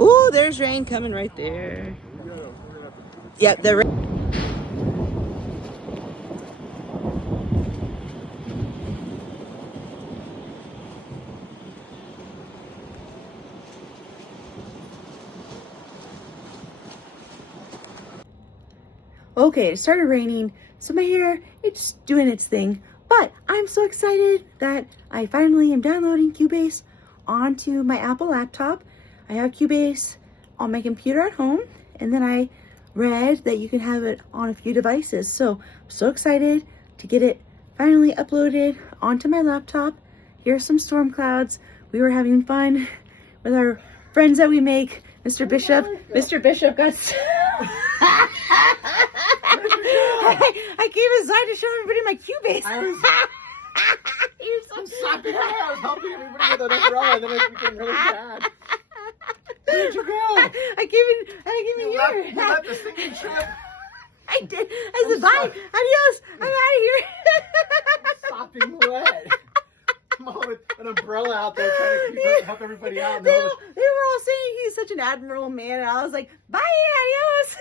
Ooh, there's rain coming right there. Yep, the rain. Okay, it started raining, so my hair, it's doing its thing. But I'm so excited that I finally am downloading Cubase onto my Apple laptop. I have Cubase on my computer at home, and then I read that you can have it on a few devices. So I'm so excited to get it finally uploaded onto my laptop. Here's some storm clouds. We were having fun with our friends that we make. Mr. Bishop. Mr. Bishop got... I came inside to show everybody my Cubase. I'm slapping her. I was helping everybody with an umbrella, and then I became really sad. Where'd you go? I came in You here. left the singing trip. I did. I said, bye. Adios. I'm out of here. Sopping wet. I'm holding an umbrella out there trying to help everybody out. They were all saying he's such an admirable man. And I was like, bye, adios.